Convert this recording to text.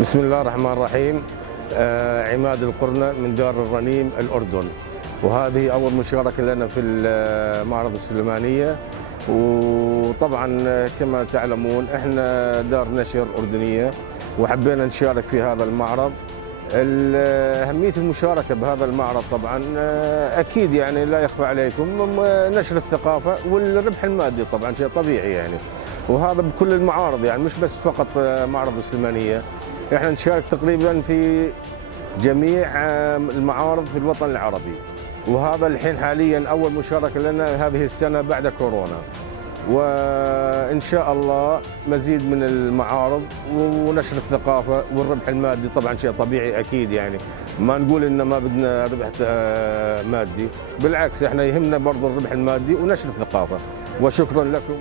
بسم الله الرحمن الرحيم. عماد القرنة من دار الرنيم الأردن، وهذه أول مشاركة لنا في معرض السليمانية. وطبعا كما تعلمون احنا دار نشر أردنية وحبينا نشارك في هذا المعرض. أهمية المشاركة بهذا المعرض طبعا أكيد يعني لا يخفى عليكم نشر الثقافة والربح المادي، طبعا شيء طبيعي يعني، وهذا بكل المعارض يعني مش بس فقط معرض السليمانية. احنا نشارك تقريبا في جميع المعارض في الوطن العربي، وهذا الحين حاليا أول مشاركة لنا هذه السنة بعد كورونا، وإن شاء الله مزيد من المعارض ونشر الثقافة والربح المادي. طبعا شيء طبيعي أكيد يعني، ما نقول إن ما بدنا ربح مادي، بالعكس احنا يهمنا برضو الربح المادي ونشر الثقافة. وشكرا لكم.